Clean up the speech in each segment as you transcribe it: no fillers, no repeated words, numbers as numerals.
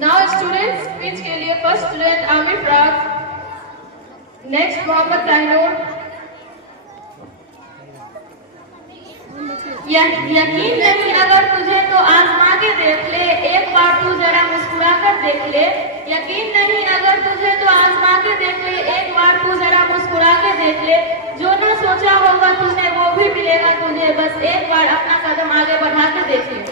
Now students, speech के लिए first student Aamir Faraz, next Mohammad तैनूर। यकीन नहीं अगर तुझे तो आजमा के देख ले, एक बार तू जरा मुस्कुरा कर देख ले। यकीन नहीं अगर तुझे तो आजमा के देख ले, एक बार तू जरा मुस्कुरा के देख ले। जो ना सोचा होगा तुझे वो भी मिलेगा तुझे, बस एक बार अपना कदम आगे बढ़ा के देख ले।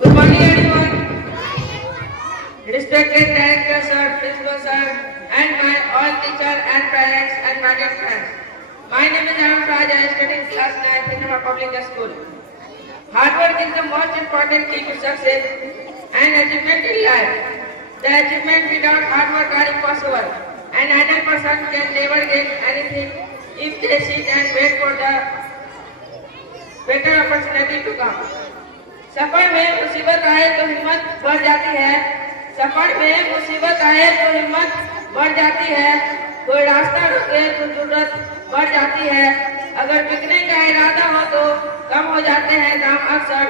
Good morning everyone. Respected director sir, principal sir, and my all teachers and parents and my dear friends. My name is Amir Faraaz. I study in class 9th in our public school. Hard work is the most important key to success and achievement in life. The achievement without hard work are impossible, and idle person can never get anything if they sit and wait for the better opportunity to come. सफर में मुसीबत आए तो हिम्मत बढ़ जाती है, सफर में मुसीबत आए तो हिम्मत बढ़ जाती है, कोई रास्ता रुके तो जरूरत बढ़ जाती है, अगर बिकने का इरादा हो तो कम हो जाते हैं दाम अक्सर,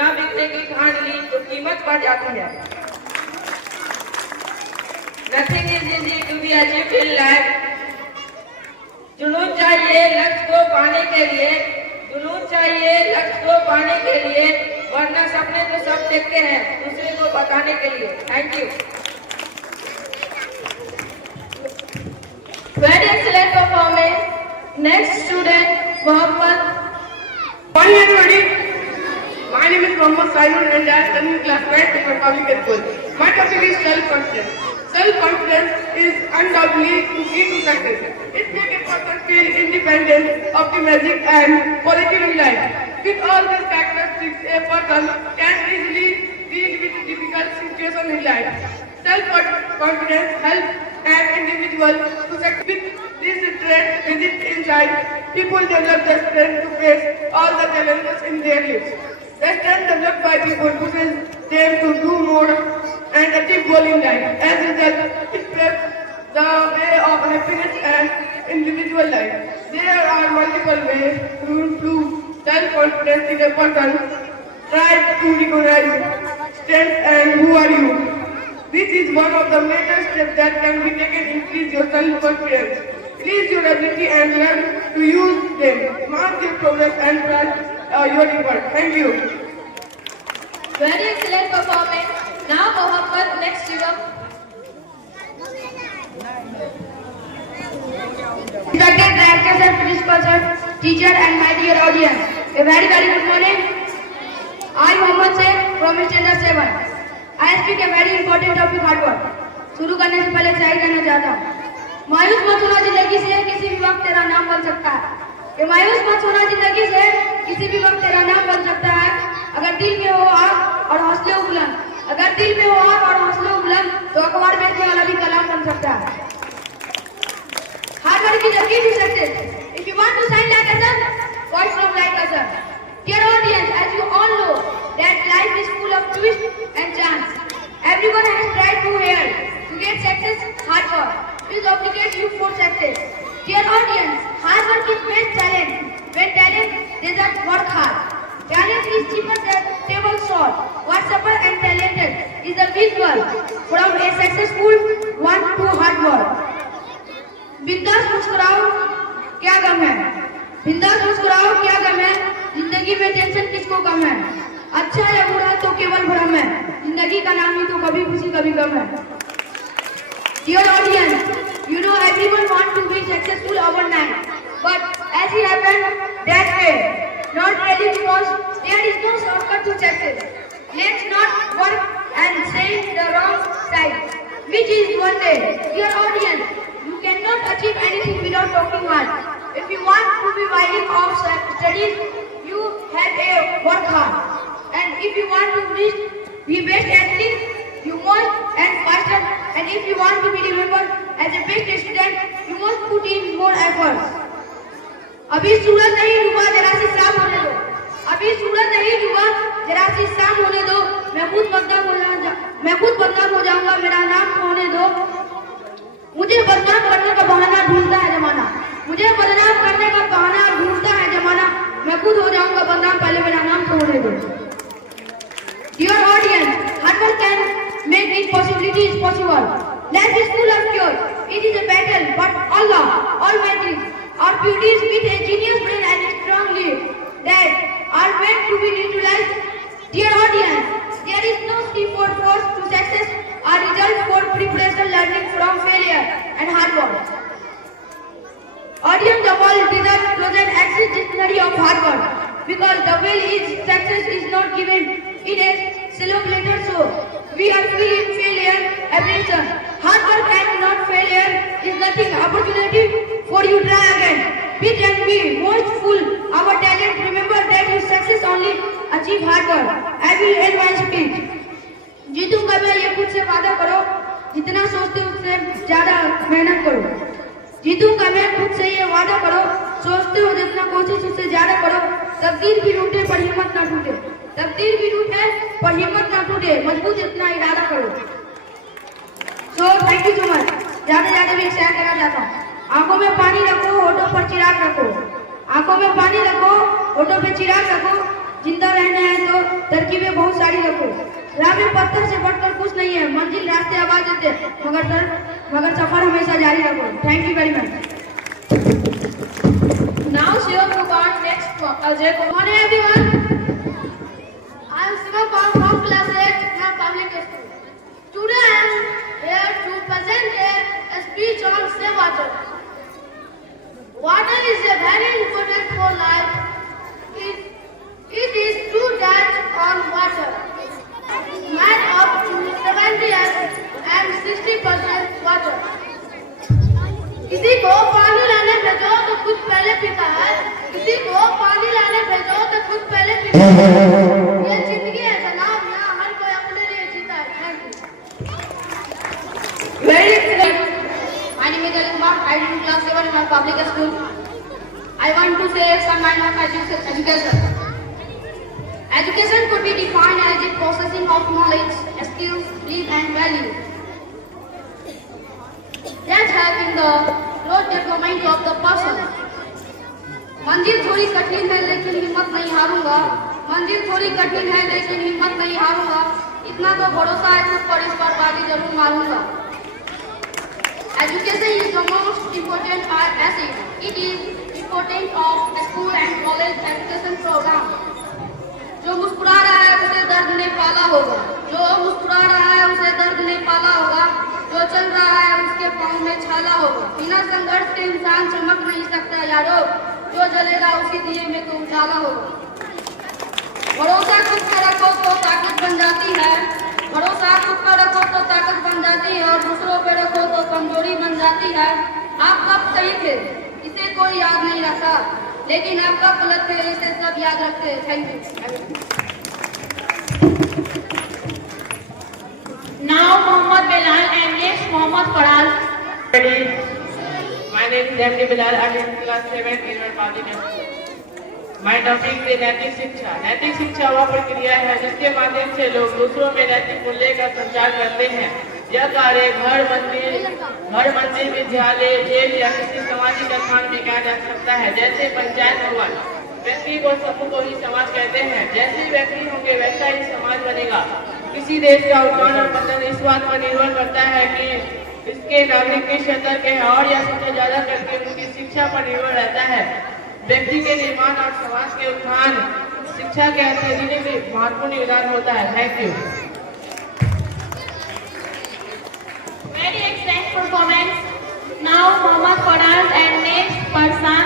ना बिकने की ठान ली तो कीमत बढ़ जाती है। Nothing is easy to be achieved in life. जुनून चाहिए लक्ष्य को पाने के लिए, जुनून चाहिए लक्ष्य को पाने के लिए, वरना सपने तो सब देखते हैं दूसरे को बताने के लिए। Thank you. Very excellent performance. Next student Mohammed. Morning everybody. My name is Mohammed Simon and I am in class 9 in my public school. My topic is self-confidence. Self-confidence is undoubtedly the key to success. It makes a person feel independent, optimistic and positive in life. With all these characteristics, a person can easily deal with difficult situations in life. Self-confidence helps an individual to succeed. With these traits visit inside, people develop the strength to face all the challenges in their lives. The strength developed by people pushes them to do more and achieve goals in life. As a result, it paves the way of happiness and individual life. There are multiple ways to improve self-confidence in a person. Try to recognize strengths and who are you. This is one of the major steps that can be taken to increase your self-confidence. Increase your ability and learn to use them. Mark your progress and track your effort. Thank you. Very excellent performance. Now Mohammed, next Shivam. Respected directors and principals, teacher and my dear audience, a very good morning. I Mohammed Sheikh from standard 7. I speak a very important topic hard work. शुरू करने से पहले सही कहना चाहता हूँ, मायूस मत होना, जिंदगी से किसी भी वक्त तेरा नाम बन सकता है। ये मायूस मत होना, जिंदगी से किसी भी वक्त तेरा नाम बन सकता है। अगर दिल में हो आग और हौसले बुलंद, अगर दिल में हो आग और हौसले बुलंद, तो अखबार बेचने वाला भी कलाम बन सकता है। Hard work is the key to success. If you want to shine like a sun, watch from like a sun. Dear audience, as you all know, that life is full of twists and chance. Everyone has tried to here to get success. Hard work will obligate you for success. Dear audience, hard work is best talent. When talent doesn't work hard, talent is cheaper than table salt. What's super and talented is the visual from a successful one to hard work. बिंदास मुस्कुराओ क्या गम है, बिंदास मुस्कुराओ क्या गम है, जिंदगी में tension किसको कम है, अच्छा या बुरा तो केवल भ्रम है, जिंदगी का नाम ही तो कभी खुशी कभी गम है। Dear audience, you know everyone wants to be successful overnight, but as it happened that way, not really, because there is no shortcut to success. Let's not work and say the wrong side, which is one day. Dear audience, you cannot achieve anything without working hard. If you want to be worthy of studies, you have to work hard. And if you want to be best athlete, you must and faster. And if you want to be remembered as a best student, you must put in more efforts. अभी सूरज नहीं डूबा, जरा सी शाम होने दो। अभी सूरज नहीं डूबा, जरा सी शाम होने दो। मैं खुद बदनाम हो जाऊंगा, मेरा नाम होने दो। मुझे बदनाम करने का बहाना ढूंढता है जमाना, मुझे बदनाम करने का purity is possible. Life is full of cure. It is a battle, but Allah, Almighty, our purity is with a genius brain and a strong lead that are meant to be utilized. Dear audience, there is no secret force to success or result for preparation learning from failure and hard work. Audience, the world deserves present access dictionary of hard work because the way is success is not given in a syllable letter, so we are free in failure apprehension. Hard work and not failure is nothing. Opportunity for you try again. Pitch and be most full our talent. Remember that you success only achieve hard work. I will end my speech. जीतूंगा मैं ये खुद से वादा करो, जितना सोचते हो उससे ज्यादा मेहनत करो। जीतूंगा मैं खुद से ये वादा करो, सोचते हो जितना कोशिश उससे ज्यादा करो। तकदीर भी रूठे पर हिम्मत ना टूटे, तकदीर भी रूठे पर हिम्मत ना टूटे, मजबूत इतना इरादा करो। So thank you so much. ज्यादा भी शेयर करना चाहता हूँ। आंखों में पानी रखो, होठों पर चिराग रखो। आंखों में पानी रखो, होठों पे चिराग रखो। जिंदा रहना है तो तरकीबें बहुत सारी रखो। राह में पत्थर से बढ़कर कुछ नहीं है, मंजिल रास्ते आवाज देते मगर सफर हमेशा जारी रखो। Thank you very much. Now Shiva Kumar, next Ajay Kumar. Good morning everyone. I am Shiva Kumar from class 8 from public school. Today I am here to present a speech on save water. Water is a very important for life. It is true that on water. Man up to 70 years and 60% water. किसी को पानी लाने भेजो तो कुछ पहले पीता है, किसी को पानी लाने भेजो तो कुछ पहले पीता है। ये जिंदगी है जनाब, यहाँ हर कोई अपने लिए जीता है। Thank you. Very excellent. My name is Ajay Kumar. I am in class 7 in our public school. I want to say some line of education. Education could be defined as the processing of knowledge, skills, belief and value that help in the growth development of the person. मंजिल थोड़ी कठिन है लेकिन हिम्मत नहीं हारूंगा। मंजिल थोड़ी कठिन है लेकिन हिम्मत नहीं हारूंगा। इतना तो भरोसा है खुद पर, इस पर बाजी जरूर मारूंगा। Education is the most important asset. It is important of school and college education program. जो मुस्कुरा रहा है उसे दर्द ने पाला होगा, जो मुस्कुरा रहा है उसे दर्द ने पाला होगा, जो चल रहा है उसके पाँव में छाला होगा। बिना संघर्ष के इंसान चमक नहीं सकता यारो, जो जलेगा उसी दिए में तो उजाला होगा। भरोसा खुद पर रखो तो ताकत बन जाती है, भरोसा खुद पर रखो तो ताकत बन जाती है और दूसरों पे रखो तो कमजोरी बन जाती है। आप कब सही थे इसे कोई याद नहीं रखता, लेकिन आप कब गलत थे इसे सब याद रखते हैं। Thank you. Now Mohammad Bilal and next Mohammad Faral. My name is M.D. Bilal. I am in class 7 in our public school. My topic is नैतिक शिक्षा। नैतिक शिक्षा वह प्रक्रिया है जिसके माध्यम से लोग दूसरों में नैतिक मूल्य का संचार करते हैं। यह कार्य घर मंदिर, विद्यालय, जेल या किसी सामाजिक स्थान में किया जा सकता है, जैसे पंचायत भवन। व्यक्ति को समूह को ही समाज कहते हैं। जैसे व्यक्ति होंगे वैसा ही समाज बनेगा। किसी देश का उत्थान और पतन इस बात पर निर्भर करता है कि इसके नागरिक किस सतर्क है और यह सबसे ज्यादा करके उनकी शिक्षा पर निर्भर रहता है। व्यक्ति के निर्माण और समाज के उत्थान शिक्षा के अध्ययन में महत्वपूर्ण योगदान होता है। Thank you. Very excellent performance. Now Mohammad Faraz and next person.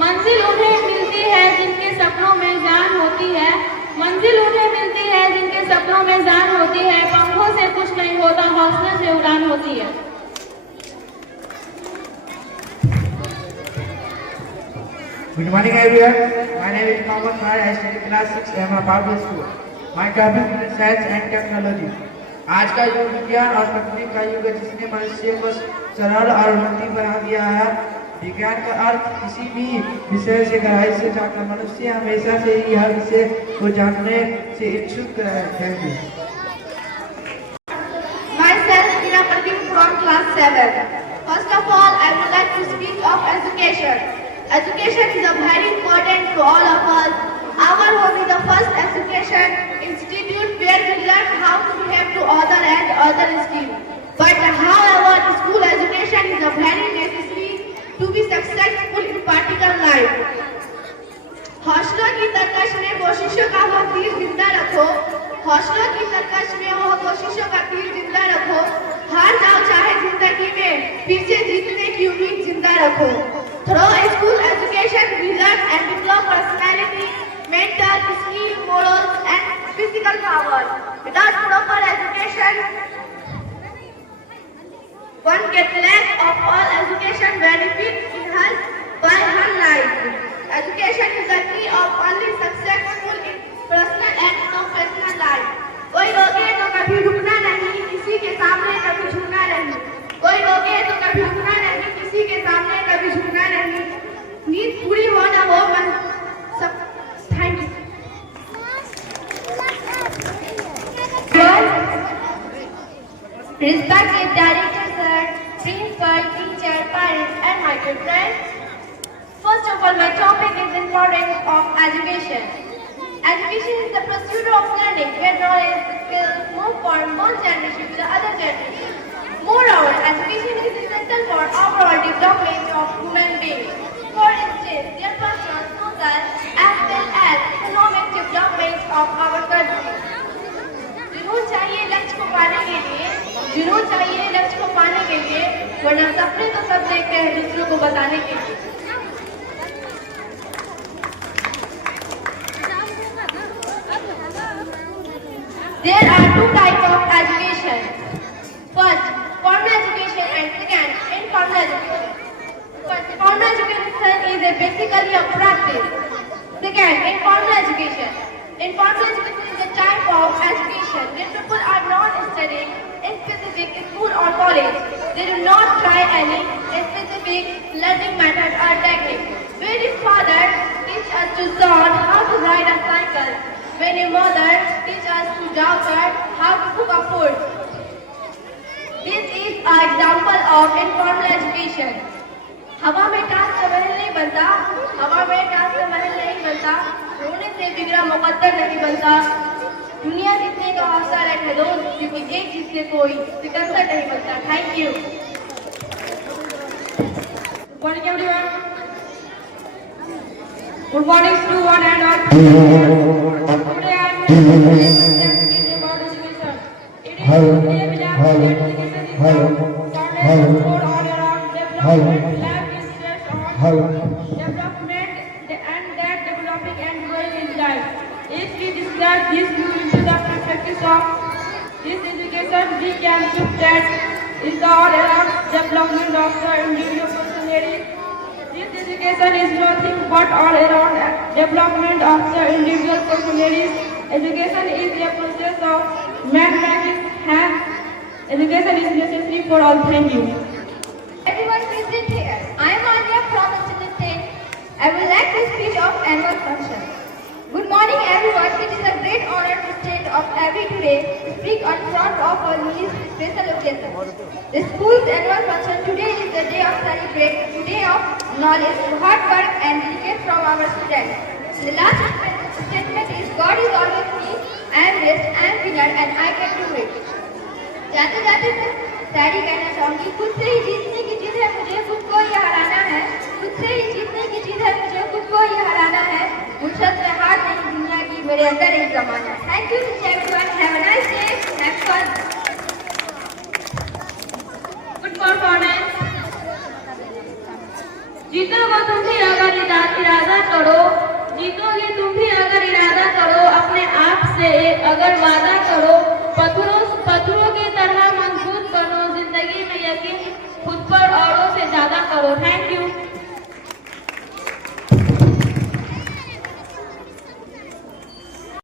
मंजिल उन्हें मिलती है जिनके सपनों में जान होती है, मंजिल उन्हें मिलती है जिनके सपनों में जान होती है। पंखों से कुछ नहीं होता, हौसले से उड़ान होती है। Good morning everyone. My name is Mohammad Faraz. I study class 6 in my public school. My topic is science and technology. आज का युग विज्ञान और तकनीक का युग है जिसने मनुष्य को सरल और उन्नति बना दिया है। विज्ञान का अर्थ किसी भी विषय से गहराई से जानना। मनुष्य हमेशा से ही हर विषय को जानने से इच्छुक है। Thank you. Myself, Tina Pradeep from class 7. First of all, I would like to speak of education. Education is very important to all of us Our home is the first education institute where we learn how to behave to other and other skill. But however, school education is a very necessary to be successful in practical life. हौसलों की तरकश में कोशिशों का वो तीर जिंदा रखो, हौसलों की तरकश में वो कोशिशों का तीर जिंदा रखो, हार जाओ चाहे जिंदगी में, पीछे जीतने की उम्मीद जिंदा रखो. Through school education we learn and develop personality, mental, skill, morals and physical power. Without proper education, one gets lack of all education benefits in her by her life. Education is the key of only successful in personal and professional life. कोई रोके तो कभी रुकना नहीं, किसी के सामने कभी झुकना नहीं. कोई रोके तो कभी रुकना नहीं, किसी के सामने कभी झुकना नहीं. नींद पूरी हो ना हो मन सब. Thank you. Respected director sir, principal, teacher, parents and my good friends. First of all, my topic is importance of education. Education is the pursuit of learning where knowledge, skills move from one generation to the other generation. Moreover, education is essential for overall development of human beings. For instance, their personal, social, as well as economic development of our country. जुनून चाहिए लक्ष्य को पाने के लिए, जुनून चाहिए लक्ष्य को पाने के लिए, वरना सपने तो सब देखते हैं दूसरों को बताने के लिए. There are two types of education. First, formal education and second, informal education. First, formal education is basically a practice. Second, informal education. Informal education is a type of education where people are not studying in specific school or college. They do not try any specific learning method or technique. Where his father teaches us to sort how to ride a cycle. When a mother teaches us to daughter how to cook a food. This is an example of informal education. हवा में टांस से महल नहीं बनता, हवा में टांस से महल नहीं बनता, रोने से बिगड़ा मुकद्दर नहीं बनता. दुनिया जीतने का हौसला रखे दो, क्योंकि एक जीत से कोई सिकंदर नहीं बनता. Thank you. Good morning everyone. Good morning to one and all. Today I am going to speak about education. It is today we have education is sound for all around development, life is stress on development and that developing and growing in life. If we discuss this view into the perspective of this education, we can see that is the all around development of the individual personality. This education is nothing but all around development of the individual personalities. Education is a process of mathematics. Education is necessary for all. Thank you. Everyone present here. I am Anya from Institute 10. I would like to speak of annual function. Good morning everyone. It is a great honor to stand up every today to speak on front of all these special occasions. The school's annual function today is the day of celebration, day of knowledge, hard work and dedication from our students. The last statement is God is always me, I am blessed, I am winner and I can do it. जाते जाते मैं शायरी कहना चाहूँगी. खुद से ही जीतने की चीज़ है मुझे, खुद को ही हराना है. खुद से ही जीतने की चीज़ है मुझे, खुद को ही हराना है. मुझसे हार नहीं दुनिया की, मेरे अंदर ही जमाना है. Thank you.